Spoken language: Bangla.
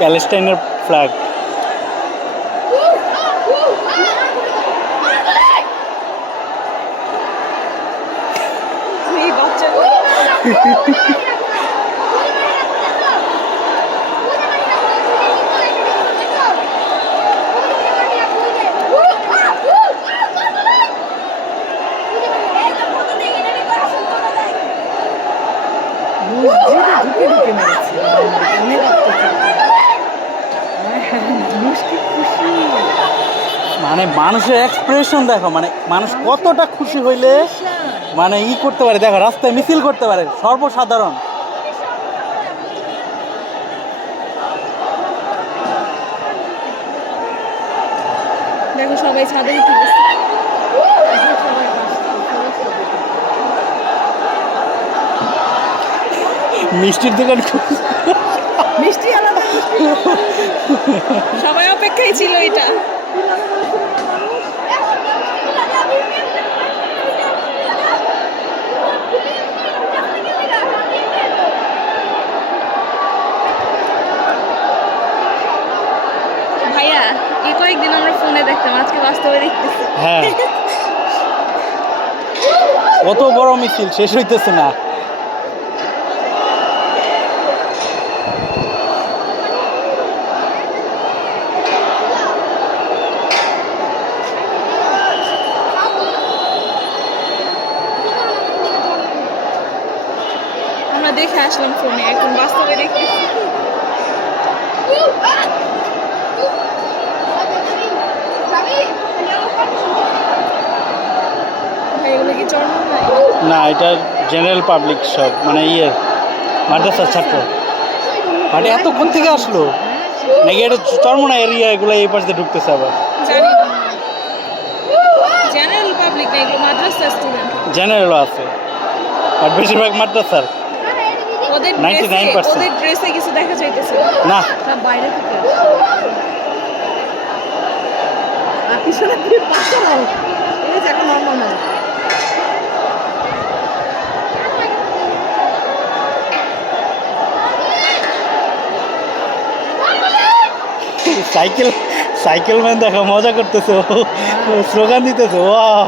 প্যালেস্টাইনের ফ্ল্যাগ। মানে মানুষের এক্সপ্রেশন দেখো, মানে মানুষ কতটা খুশি হইলে মানে ই করতে পারে, দেখো রাস্তায় মিছিল করতে পারে সর্বসাধারণ। দেখো সবাই ছাদে মিষ্টির দোকান মিষ্টি আলাদা, সবাই অপেক্ষায় ছিল এটা। ভাইয়া এই কয়েকদিন আমরা ফোনে দেখতাম, আজকে বাস্তবে দেখতেছি। হ্যাঁ, কত বড় মিছিল শেষ হইতেছে না। আমরা দেখে আসলাম ফোনে, এখন বাস্তবে দেখতেছি। না, এটা জেনারেল পাবলিক সব, মানে ইয়ে মাদ্রাসার ছাত্র। মানে এতক্ষণ থেকে আসলো নাকি এটা চরমোনা এরিয়া, এগুলো এই পাশে ঢুকতেছে আবার। জেনারেল পাবলিক না, এগুলো মাদ্রাসা স্টুডেন্ট। জেনারেলও আছে আর বেশিরভাগ মাদ্রাসার। ওদের 99%। ওদের ড্রেসে কিছু দেখা যাইতেছে না, সব বাইরে থেকে আর পিছনে কি পাশে নাও, এই যে এখন নরমাল না। সাইকেল ম্যান দেখো মজা করতেছে, স্লোগান দিতেছে। ওয়াও।